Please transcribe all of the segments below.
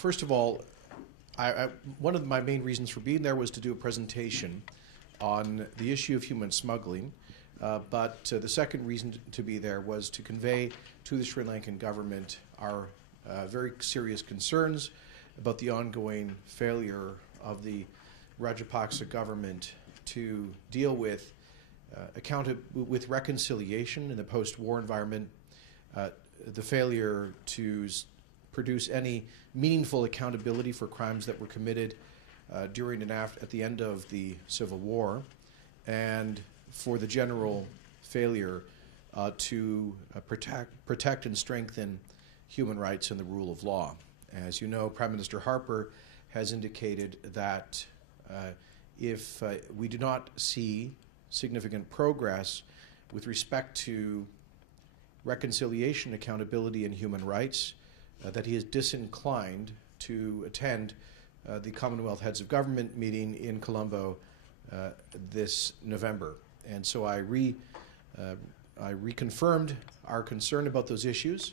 first of all, one of my main reasons for being there was to do a presentation on the issue of human smuggling. But the second reason to be there was to convey to the Sri Lankan government our very serious concerns about the ongoing failure of the Rajapaksa government to deal with reconciliation in the post-war environment, the failure to produce any meaningful accountability for crimes that were committed during and at the end of the Civil War, and for the general failure to protect and strengthen human rights and the rule of law. As you know, Prime Minister Harper has indicated that if we do not see significant progress with respect to reconciliation, accountability, and human rights, that he is disinclined to attend the Commonwealth Heads of Government meeting in Colombo this November. And so I reconfirmed our concern about those issues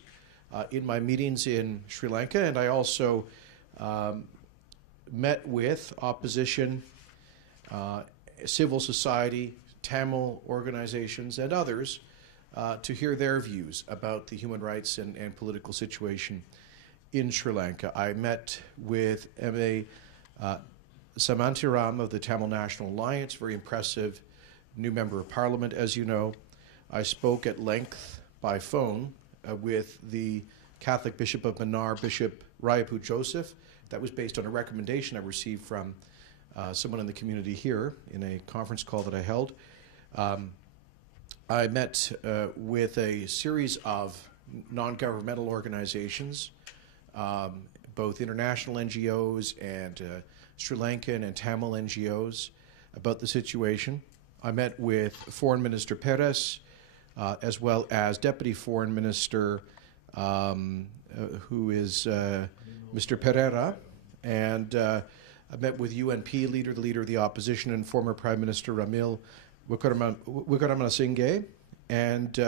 in my meetings in Sri Lanka, and I also met with opposition, civil society, Tamil organizations, and others to hear their views about the human rights and political situation in Sri Lanka. I met with M.A. Samantiram of the Tamil National Alliance, very impressive new member of parliament, as you know. I spoke at length by phone with the Catholic Bishop of Mannar, Bishop Rayapu Joseph. That was based on a recommendation I received from someone in the community here in a conference call that I held. I met with a series of non-governmental organizations, both international NGOs and Sri Lankan and Tamil NGOs, about the situation. I met with Foreign Minister Perez, as well as Deputy Foreign Minister, who is Mr. Pereira, and I met with UNP leader, the leader of the opposition, and former Prime Minister Ramil Wickramasinghe, and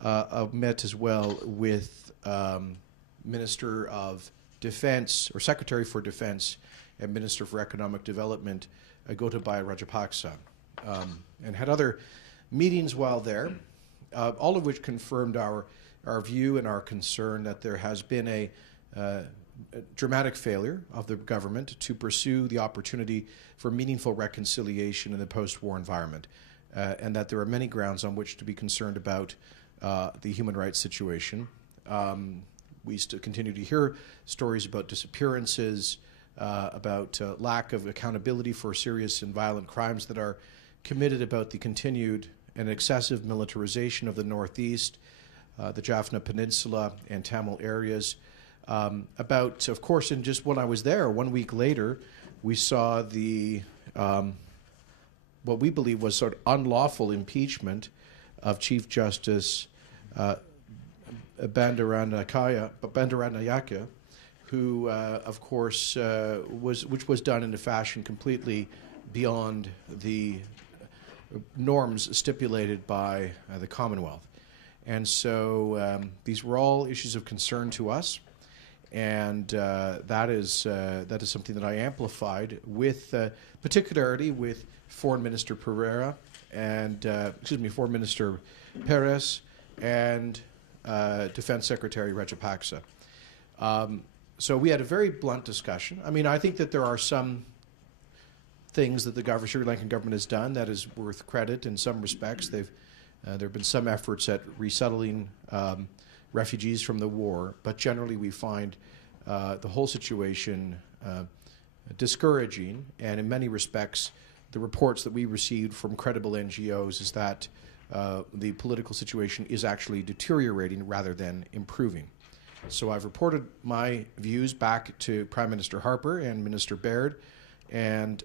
I've met as well with Minister of Defense, or Secretary for Defense, and Minister for Economic Development, Gotabaya Rajapaksa, and had other meetings while there, all of which confirmed our view and our concern that there has been a dramatic failure of the government to pursue the opportunity for meaningful reconciliation in the post-war environment, and that there are many grounds on which to be concerned about the human rights situation. We still continue to hear stories about disappearances, about lack of accountability for serious and violent crimes that are committed, about the continued and excessive militarization of the Northeast, the Jaffna Peninsula, and Tamil areas. About, of course, and just when I was there, 1 week later, we saw the what we believe was sort of unlawful impeachment of Chief Justice Bandaranayake, who, of course, which was done in a fashion completely beyond the norms stipulated by the Commonwealth. And so these were all issues of concern to us, and that is something that I amplified with particularity with Foreign Minister Pereira and Foreign Minister Perez and Defense Secretary Rajapaksa. So we had a very blunt discussion. I mean, I think that there are some things that the Sri Lankan government has done that is worth credit in some respects. There have been some efforts at resettling refugees from the war, but generally we find the whole situation discouraging, and in many respects the reports that we received from credible NGOs is that the political situation is actually deteriorating rather than improving. So I've reported my views back to Prime Minister Harper and Minister Baird, and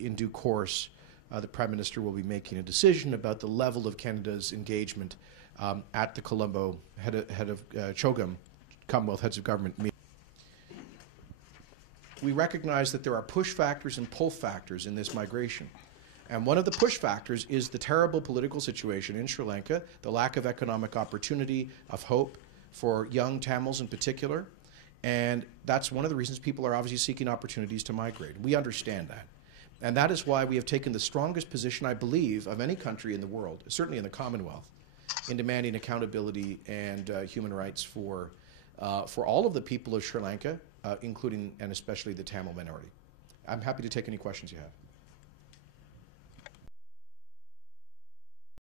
in due course the Prime Minister will be making a decision about the level of Canada's engagement at the Colombo head of CHOGM, Commonwealth Heads of Government meeting. We recognize that there are push factors and pull factors in this migration. And one of the push factors is the terrible political situation in Sri Lanka, the lack of economic opportunity, of hope for young Tamils in particular, And that's one of the reasons people are obviously seeking opportunities to migrate. We understand that. And that is why we have taken the strongest position, I believe, of any country in the world, certainly in the Commonwealth, in demanding accountability and human rights for all of the people of Sri Lanka, including and especially the Tamil minority. I'm happy to take any questions you have.